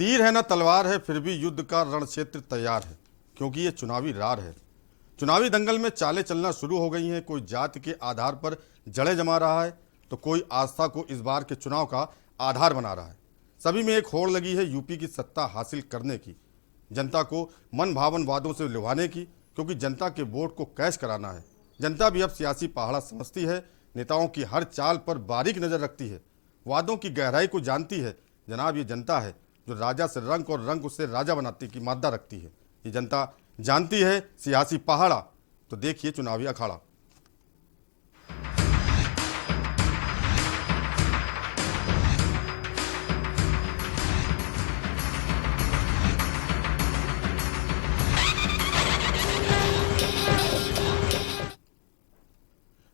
तीर है ना तलवार है, फिर भी युद्ध का रण क्षेत्र तैयार है, क्योंकि ये चुनावी रार है। चुनावी दंगल में चालें चलना शुरू हो गई हैं। कोई जाति के आधार पर जड़ें जमा रहा है, तो कोई आस्था को इस बार के चुनाव का आधार बना रहा है। सभी में एक होड़ लगी है यूपी की सत्ता हासिल करने की, जनता को मन भावन वादों से लुभाने की, क्योंकि जनता के वोट को कैश कराना है। जनता भी अब सियासी पहाड़ा समझती है, नेताओं की हर चाल पर बारीक नज़र रखती है, वादों की गहराई को जानती है। जनाब, ये जनता है जो राजा से रंग और रंग उससे राजा बनाती की मादा रखती है। ये जनता जानती है सियासी पहाड़ा, तो देखिए चुनावी अखाड़ा।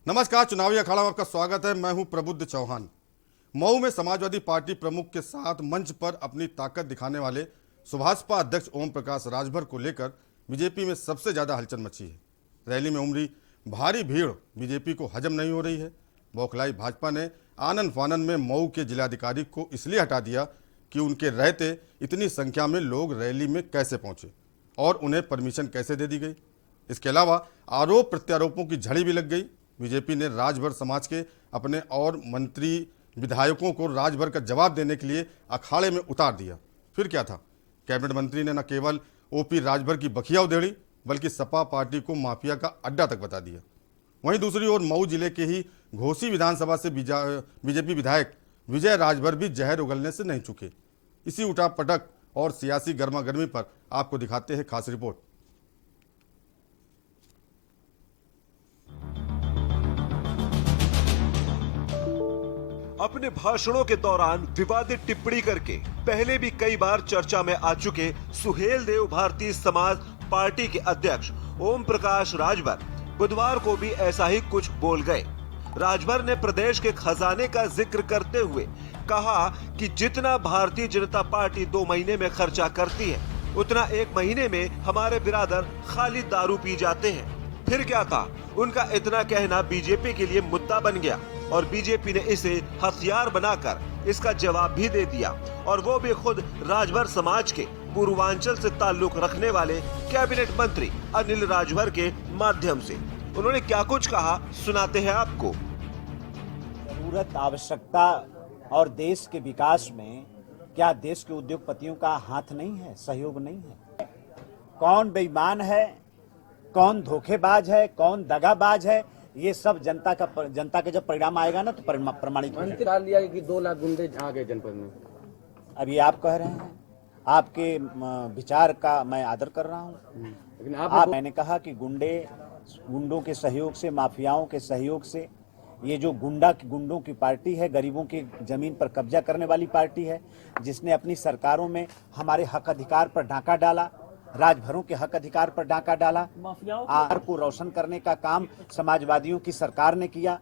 नमस्कार, चुनावी अखाड़ा में आपका स्वागत है। मैं हूं प्रबुद्ध चौहान। मऊ में समाजवादी पार्टी प्रमुख के साथ मंच पर अपनी ताकत दिखाने वाले सुभाषपा अध्यक्ष ओम प्रकाश राजभर को लेकर बीजेपी में सबसे ज़्यादा हलचल मची है। रैली में उमड़ी भारी भीड़ बीजेपी को हजम नहीं हो रही है। बौखलाई भाजपा ने आनन फानन में मऊ के जिलाधिकारी को इसलिए हटा दिया कि उनके रहते इतनी संख्या में लोग रैली में कैसे पहुंचे और उन्हें परमिशन कैसे दे दी गई। इसके अलावा आरोप प्रत्यारोपों की झड़ी भी लग गई। बीजेपी ने राजभर समाज के अपने और मंत्री विधायकों को राजभर का जवाब देने के लिए अखाड़े में उतार दिया। फिर क्या था, कैबिनेट मंत्री ने न केवल ओपी राजभर की बखिया उधेड़ी, बल्कि सपा पार्टी को माफिया का अड्डा तक बता दिया। वहीं दूसरी ओर मऊ जिले के ही घोसी विधानसभा से बीजेपी विधायक विजय राजभर भी जहर उगलने से नहीं चुके। इसी उठापटक और सियासी गर्मागर्मी पर आपको दिखाते हैं खास रिपोर्ट। अपने भाषणों के दौरान विवादित टिप्पणी करके पहले भी कई बार चर्चा में आ चुके सुहेल देव भारतीय समाज पार्टी के अध्यक्ष ओम प्रकाश राजभर बुधवार को भी ऐसा ही कुछ बोल गए। राजभर ने प्रदेश के खजाने का जिक्र करते हुए कहा कि जितना भारतीय जनता पार्टी 2 महीने में खर्चा करती है, उतना 1 महीने में हमारे बिरादर खाली दारू पी जाते हैं। फिर क्या था, उनका इतना कहना बीजेपी के लिए मुद्दा बन गया और बीजेपी ने इसे हथियार बनाकर इसका जवाब भी दे दिया, और वो भी खुद राजभर समाज के पूर्वांचल से ताल्लुक रखने वाले कैबिनेट मंत्री अनिल राजभर के माध्यम से। उन्होंने क्या कुछ कहा, सुनाते हैं आपको। जरूरत, आवश्यकता और देश के विकास में क्या देश के उद्योगपतियों का हाथ नहीं है, सहयोग नहीं है? कौन बेईमान है, कौन धोखेबाज है, कौन दगाबाज है, ये सब जनता का जब परिणाम आएगा ना तो प्रमाणित मंत्री लिया कि 2 लाख गुंडे आ गए जनपद में। अब ये आप कह रहे हैं, आपके विचार का मैं आदर कर रहा हूँ, लेकिन मैंने कहा कि गुंडों के सहयोग से, माफियाओं के सहयोग से, ये जो गुंडों की पार्टी है, गरीबों की जमीन पर कब्जा करने वाली पार्टी है, जिसने अपनी सरकारों में हमारे हक अधिकार पर डाका डाला, राजभरों के हक अधिकार पर डाका डाला, आर को रोशन करने का काम समाजवादियों की सरकार ने किया।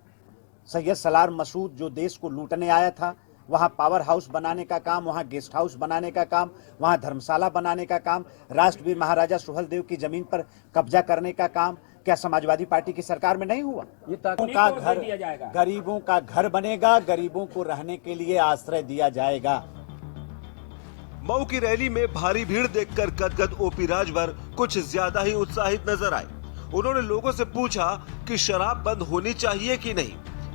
सैयद सलार मसूद जो देश को लूटने आया था, वहां पावर हाउस बनाने का काम, वहां गेस्ट हाउस बनाने का काम, वहां धर्मशाला बनाने का काम, राष्ट्रवीर महाराजा सुहेलदेव की जमीन पर कब्जा करने का काम क्या समाजवादी पार्टी की सरकार में नहीं हुआ? का घर, गरीबों का घर बनेगा, गरीबों को रहने के लिए आश्रय दिया जाएगा। मऊ की रैली में भारी भीड़ देखकर गदगद ओपी राजभर कुछ ज्यादा ही उत्साहित नजर आए। उन्होंने लोगों से पूछा कि शराब बंद होनी चाहिए कि नहीं।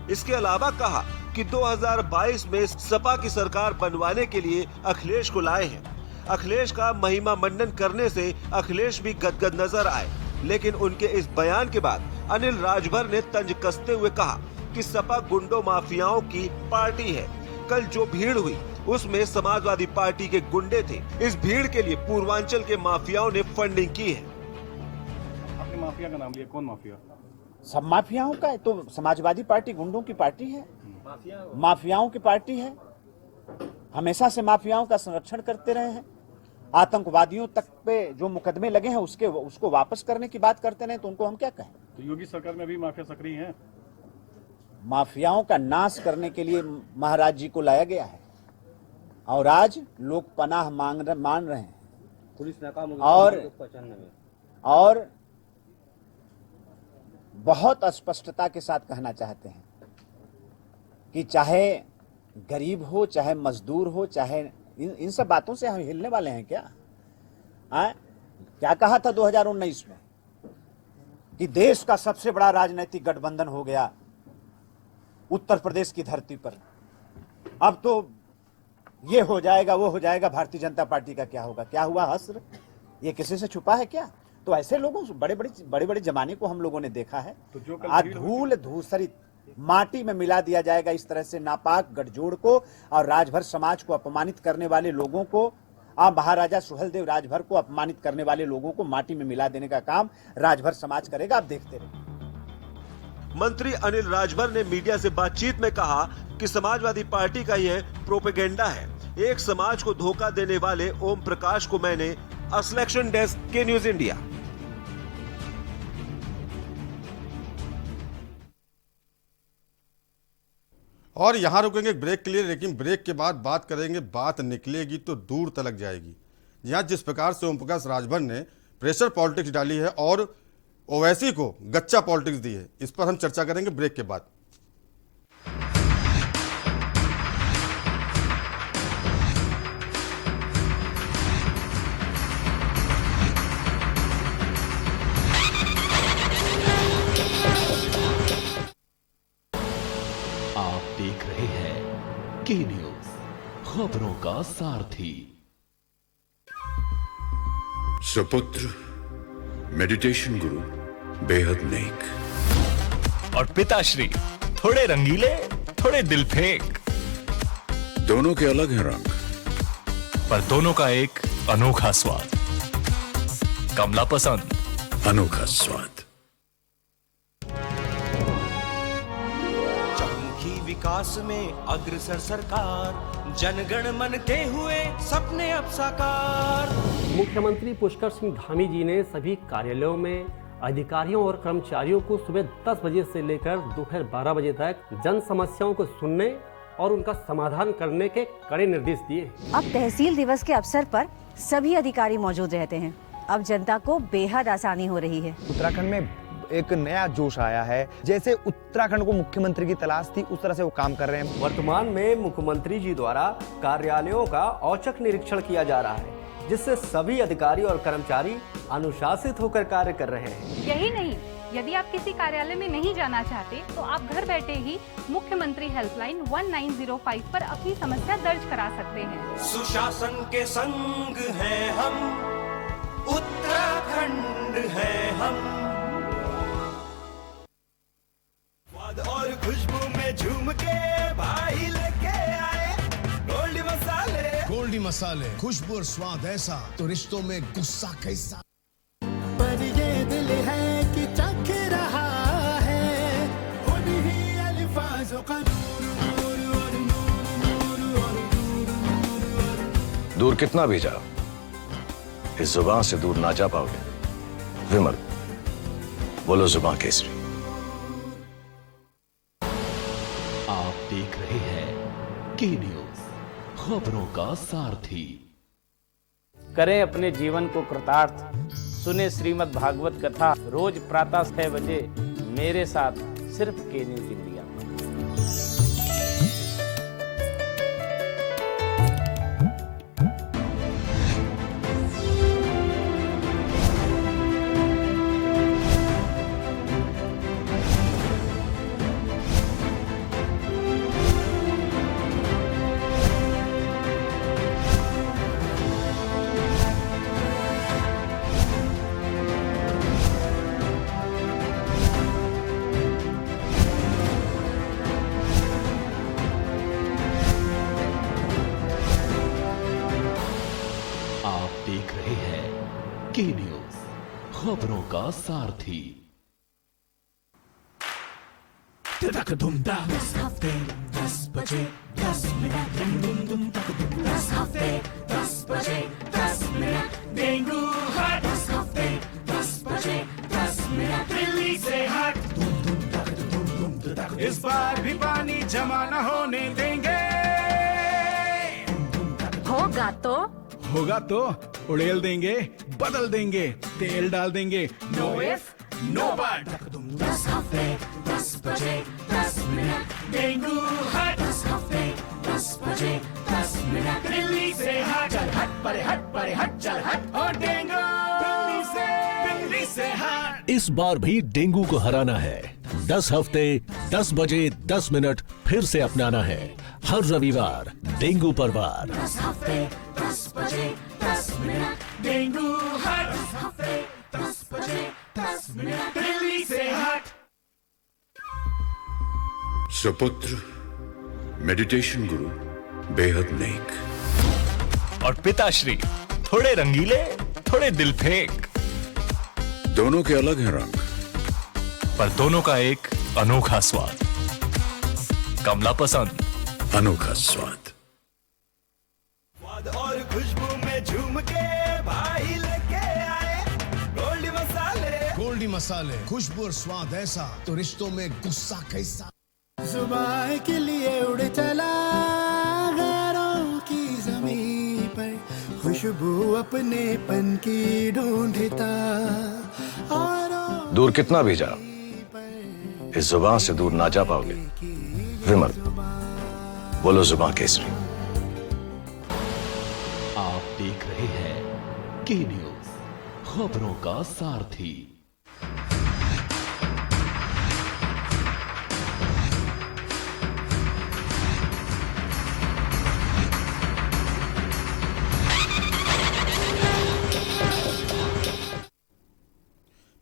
इसके अलावा कहा कि 2022 में सपा की सरकार बनवाने के लिए अखिलेश को लाए हैं। अखिलेश का महिमा मंडन करने से अखिलेश भी गदगद नजर आए, लेकिन उनके इस बयान के बाद अनिल राजभर ने तंज कसते हुए कहा कि सपा गुंडों माफियाओं की पार्टी है। कल जो भीड़ हुई उसमें समाजवादी पार्टी के गुंडे थे। इस भीड़ के लिए पूर्वांचल के माफियाओं ने फंडिंग की है। आपने माफिया का नाम लिया, कौन माफिया? सब माफियाओं का है, तो समाजवादी पार्टी गुंडों की पार्टी है, माफियाओं की पार्टी है। हमेशा से माफियाओं का संरक्षण करते रहे हैं। आतंकवादियों तक पे जो मुकदमे लगे हैं उसको वापस करने की बात करते रहे, तो उनको हम क्या कहें? तो योगी सरकार में भी माफिया सक्रिय हैं। माफियाओं का नाश करने के लिए महाराज जी को लाया गया है और आज लोग पनाह मान रहे हैं। पुलिस नाकाम और बहुत स्पष्टता के साथ कहना चाहते हैं कि चाहे गरीब हो, चाहे मजदूर हो, चाहे इन सब बातों से हम हिलने वाले हैं क्या? क्या कहा था 2019 में कि देश का सबसे बड़ा राजनीतिक गठबंधन हो गया उत्तर प्रदेश की धरती पर। अब तो ये हो जाएगा, वो हो जाएगा, भारतीय जनता पार्टी का क्या होगा? क्या हुआ हस्र? ये किसी से छुपा है क्या? तो ऐसे लोगों बड़े बड़े जमाने को हम लोगों ने देखा है। तो जो कल आज भीड़ धूल धूसरित माटी में मिला दिया जाएगा इस तरह से नापाक गठजोड़ को, और राजभर समाज को अपमानित करने वाले लोगों को, महाराजा सुहेलदेव राजभर को अपमानित करने वाले लोगों को माटी में मिला देने का काम राजभर समाज करेगा। आप देखते रहिए। मंत्री अनिल राजभर ने मीडिया से बातचीत में कहा कि समाजवादी पार्टी का यह प्रोपेगेंडा है। एक समाज को धोखा देने वाले ओम प्रकाश को मैंने सिलेक्शन डेस्क के न्यूज इंडिया। और यहाँ रुकेंगे ब्रेक के लिए, लेकिन ब्रेक के बाद बात करेंगे, बात निकलेगी तो दूर तलक जाएगी। यहाँ जिस प्रकार से ओम प्रकाश राजभर ने प्रेशर पॉलिटिक्स डाली है और ओवैसी को गच्चा पॉलिटिक्स दी है, इस पर हम चर्चा करेंगे ब्रेक के बाद। आप देख रहे हैं के न्यूज, खबरों का सारथी। सुपुत्र मेडिटेशन गुरु बेहद नेक, और पिताश्री थोड़े रंगीले, थोड़े दिल फेंक। दोनों के अलग हैं रंग, पर दोनों का एक अनोखा स्वाद। कमला पसंद, अनोखा स्वाद। चौमुखी विकास में अग्रसर सरकार, जनगण मन के हुए सपने अब साकार। मुख्यमंत्री पुष्कर सिंह धामी जी ने सभी कार्यालयों में अधिकारियों और कर्मचारियों को सुबह 10 बजे से लेकर दोपहर 12 बजे तक जन समस्याओं को सुनने और उनका समाधान करने के कड़े निर्देश दिए। अब तहसील दिवस के अवसर पर सभी अधिकारी मौजूद रहते हैं। अब जनता को बेहद आसानी हो रही है। उत्तराखंड में एक नया जोश आया है, जैसे उत्तराखंड को मुख्यमंत्री की तलाश थी उस तरह से वो काम कर रहे हैं। वर्तमान में मुख्यमंत्री जी द्वारा कार्यालयों का औचक निरीक्षण किया जा रहा है, जिससे सभी अधिकारी और कर्मचारी अनुशासित होकर कार्य कर रहे हैं। यही नहीं, यदि आप किसी कार्यालय में नहीं जाना चाहते तो आप घर बैठे ही मुख्यमंत्री हेल्पलाइन 1905 पर अपनी समस्या दर्ज करा सकते हैं। सुशासन के संग हैं हम, उत्तराखंड है हम। स्वाद और खुशबू में झूम के भाई लेके आए गोल्डी मसाले। गोल्डी मसाले, खुशबू और स्वाद ऐसा तो रिश्तों में गुस्सा कैसा। पर ये दिल है कि चख रहा है उन्हीं अल्फाजों का दूर कितना भी जाओ, इस जुबान से दूर ना जा पाओगे। विमल, बोलो जुबान केसरी। आप देख रहे हैं के न्यूज, खबरों का सारथी। करें अपने जीवन को कृतार्थ, सुने श्रीमद् भागवत कथा रोज प्रातः 6 बजे मेरे साथ, सिर्फ के न्यूज इंडिया। देख रहे हैं के न्यूज, खबरों का सारथी। दस हफ्ते 10 बजे 10 मिनट, 10 हफ्ते 10 बजे 10 मिनट, डेंगू हट 10 हफ्ते 10 बजे 10 मिनट, दिल्ली से हट। इस बार भी पानी जमा न होने देंगे। होगा तो उड़ेल देंगे, बदल देंगे, तेल डाल देंगे। Know if no but. 10 हफ्ते 10 बजे 10 मिनट, डेंगू हट 10 हफ्ते 10 बजे 10 मिनट, दिल्ली से बार भी डेंगू को हराना है। 10 हफ्ते 10 बजे 10 मिनट फिर से अपनाना है। हर रविवार डेंगू पर वार। 10 हफ्ते 10 बजे 10 मिनट डेंगू हट। 10 हफ्ते 10 बजे 10 मिनट दिल्ली से हट। सुपुत्र मेडिटेशन गुरु बेहद नेक, और पिताश्री थोड़े रंगीले थोड़े दिल फेंक। दोनों के अलग हैं रंग, पर दोनों का एक अनोखा स्वाद। कमला पसंद, अनोखा स्वाद। और खुशबू में झूम के भाई लेके आए गोल्डी मसाले। गोल्डी मसाले, खुशबू और स्वाद ऐसा तो रिश्तों में गुस्सा कैसा। सुबह के लिए उड़ चला गैरों की जमीन पर, खुशबू अपने पन की ढूंढता। और दूर कितना भी जाओ, इस जुबान से दूर ना जा पाओगे। विमल, बोलो जुबान केसरी। आप देख रहे हैं के न्यूज, खबरों का सारथी।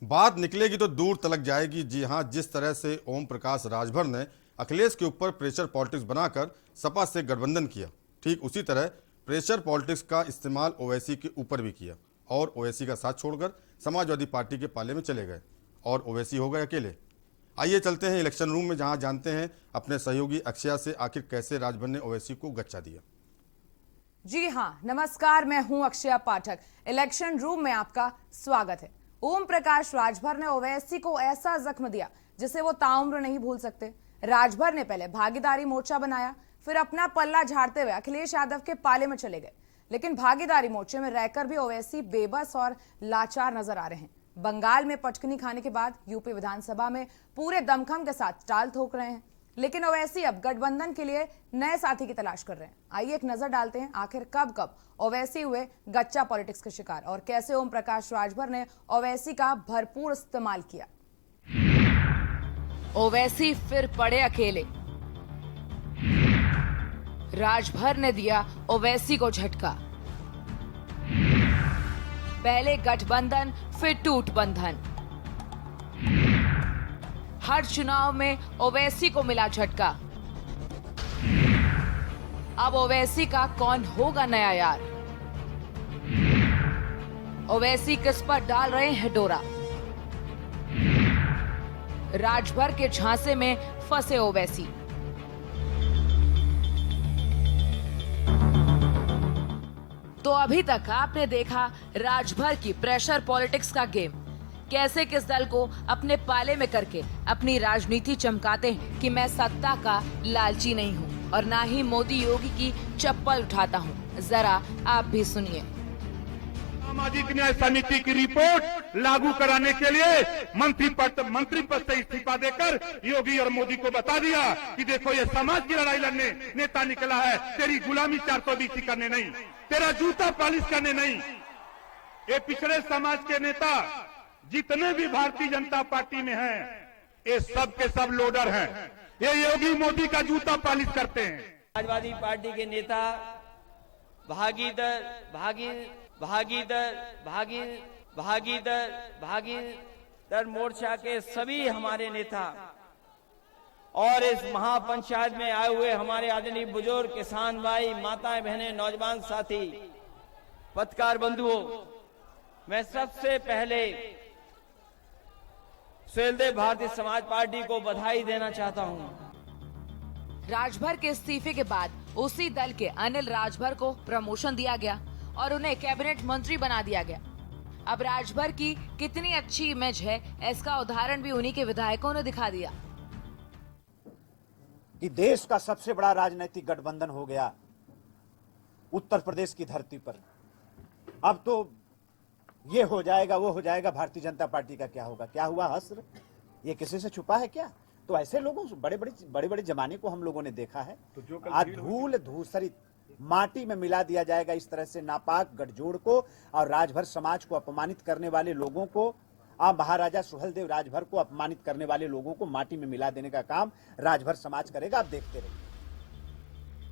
बात निकलेगी तो दूर तलक जाएगी। जी हां, जिस तरह से ओम प्रकाश राजभर ने अखिलेश के ऊपर प्रेशर पॉलिटिक्स बनाकर सपा से गठबंधन किया, ठीक उसी तरह प्रेशर पॉलिटिक्स का इस्तेमाल ओवैसी के ऊपर भी किया और ओवैसी का साथ छोड़कर समाजवादी पार्टी के पाले में चले गए और ओवैसी हो गए अकेले। आइए चलते हैं इलेक्शन रूम में, जहां जानते हैं अपने सहयोगी अक्षया से आखिर कैसे राजभर ने ओवैसी को गच्चा दिया। जी हाँ, नमस्कार, मैं हूं अक्षया पाठक। इलेक्शन रूम में आपका स्वागत है। ओम प्रकाश राजभर ने ओवैसी को ऐसा जख्म दिया जिसे वो ताउम्र नहीं भूल सकते। राजभर ने पहले भागीदारी मोर्चा बनाया, फिर अपना पल्ला झाड़ते हुए अखिलेश यादव के पाले में चले गए। लेकिन भागीदारी मोर्चे में रहकर भी ओवैसी बेबस और लाचार नजर आ रहे हैं। बंगाल में पटकनी खाने के बाद यूपी विधानसभा में पूरे दमखम के साथ टाल ठोक रहे हैं। लेकिन ओवैसी अब गठबंधन के लिए नए साथी की तलाश कर रहे हैं। आइए एक नजर डालते हैं आखिर कब कब ओवैसी हुए गच्चा पॉलिटिक्स के शिकार और कैसे ओम प्रकाश राजभर ने ओवैसी का भरपूर इस्तेमाल किया। ओवैसी फिर पड़े अकेले। राजभर ने दिया ओवैसी को झटका। पहले गठबंधन फिर टूट बंधन। हर चुनाव में ओवैसी को मिला झटका। अब ओवैसी का कौन होगा नया यार? ओवैसी किस पर डाल रहे हैं डोरा? राजभर के झांसे में फंसे ओवैसी। तो अभी तक आपने देखा राजभर की प्रेशर पॉलिटिक्स का गेम, कैसे किस दल को अपने पाले में करके अपनी राजनीति चमकाते हैं कि मैं सत्ता का लालची नहीं हूँ और ना ही मोदी योगी की चप्पल उठाता हूँ। जरा आप भी सुनिए। सामाजिक न्याय समिति की रिपोर्ट लागू कराने के लिए मंत्री पद से इस्तीफा देकर योगी और मोदी को बता दिया कि देखो ये समाज की लड़ाई लड़ने नेता निकला है, तेरी गुलामी 420 करने नहीं, तेरा जूता पालिश करने नहीं। ये पिछड़े समाज के नेता जितने भी भारतीय जनता पार्टी में हैं, ये सब के सब लोडर हैं। ये योगी मोदी का जूता पालिश करते हैं। समाजवादी पार्टी के नेता भागीदार मोर्चा के सभी हमारे नेता और इस महापंचायत में आए हुए हमारे आदरणीय बुजुर्ग, किसान भाई, माताएं, बहनें, नौजवान साथी, पत्रकार बंधुओं, मैं सबसे पहले सुहेलदेव भारतीय समाज पार्टी को बधाई देना चाहता हूं। राजभर के इस्तीफे के बाद उसी दल के अनिल राजभर को प्रमोशन दिया गया और उन्हें कैबिनेट मंत्री बना दिया गया। अब राजभर की कितनी अच्छी इमेज है, इसका उदाहरण भी उन्हीं के विधायकों ने दिखा दिया कि देश का सबसे बड़ा राजनीतिक गठबंधन हो गया उत्तर प्रदेश की धरती पर। अब तो ये हो जाएगा, वो हो जाएगा, भारतीय जनता पार्टी का क्या होगा? क्या हुआ हस्र? ये किसी से छुपा है क्या? तो ऐसे लोगों बड़े बड़े जमाने को हम लोगों ने देखा है। आज धूल धूसरित माटी में मिला दिया जाएगा इस तरह से नापाक गठजोड़ को और राजभर समाज को अपमानित करने वाले लोगों को महाराजा सुहेलदेव राजभर को अपमानित करने वाले लोगों को माटी में मिला देने का काम राजभर समाज करेगा। आप देखते रहिए।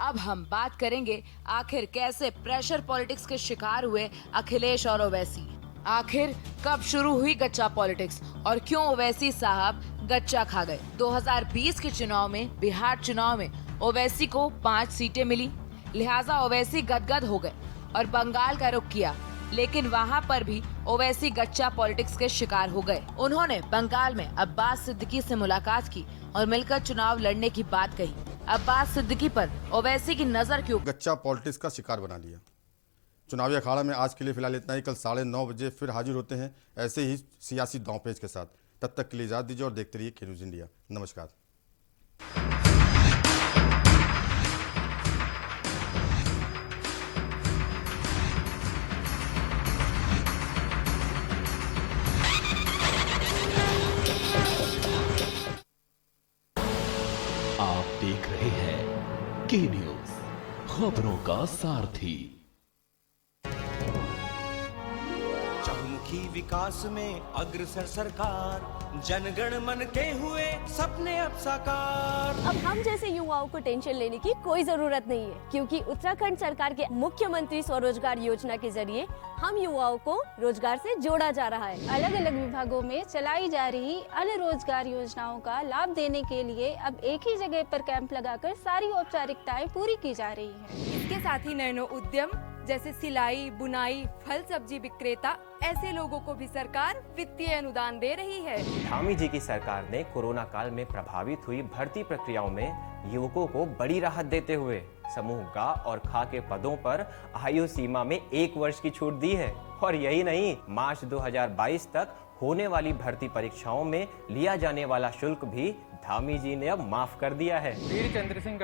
अब हम बात करेंगे आखिर कैसे प्रेशर पॉलिटिक्स के शिकार हुए अखिलेश और ओवैसी। आखिर कब शुरू हुई गच्चा पॉलिटिक्स और क्यों ओवैसी साहब गच्चा खा गए। 2020 के चुनाव में, बिहार चुनाव में ओवैसी को 5 सीटें मिली, लिहाजा ओवैसी गदगद हो गए और बंगाल का रुख किया। लेकिन वहां पर भी ओवैसी गच्चा पॉलिटिक्स के शिकार हो गए। उन्होंने बंगाल में अब्बास सिद्दीकी से मुलाकात की और मिलकर चुनाव लड़ने की बात कही। अब्बास सिद्दीकी पर ओवैसी की नजर क्यों? गच्चा पॉलिटिक्स का शिकार बना लिया। चुनावी अखाड़ा में आज के लिए फिलहाल इतना ही। कल 9:30 बजे फिर हाजिर होते हैं ऐसे ही सियासी दांवपेच के साथ। तब तक के लिए इजाजत दीजिए और देखते रहिए के न्यूज़ इंडिया। नमस्कार। आप देख रहे हैं के न्यूज़, खबरों का सारथी। चहुमुखी विकास में अग्रसर सरकार, जनगण मन के हुए सपने अब साकार। अब हम जैसे युवाओं को टेंशन लेने की कोई जरूरत नहीं है, क्योंकि उत्तराखंड सरकार के मुख्यमंत्री स्वरोजगार योजना के जरिए हम युवाओं को रोजगार से जोड़ा जा रहा है। अलग अलग विभागों में चलाई जा रही अन्य रोजगार योजनाओं का लाभ देने के लिए अब एक ही जगह पर कैंप लगाकर सारी औपचारिकताएं पूरी की जा रही हैं। इसके साथ ही नैनो उद्यम जैसे सिलाई, बुनाई, फल सब्जी विक्रेता, ऐसे लोगों को भी सरकार वित्तीय अनुदान दे रही है। धामी जी की सरकार ने कोरोना काल में प्रभावित हुई भर्ती प्रक्रियाओं में युवकों को बड़ी राहत देते हुए समूह ग और ख के पदों पर आयु सीमा में 1 वर्ष की छूट दी है। और यही नहीं, मार्च 2022 तक होने वाली भर्ती परीक्षाओं में लिया जाने वाला शुल्क भी धामी जी ने अब माफ कर दिया है। वीर चंद्र सिंह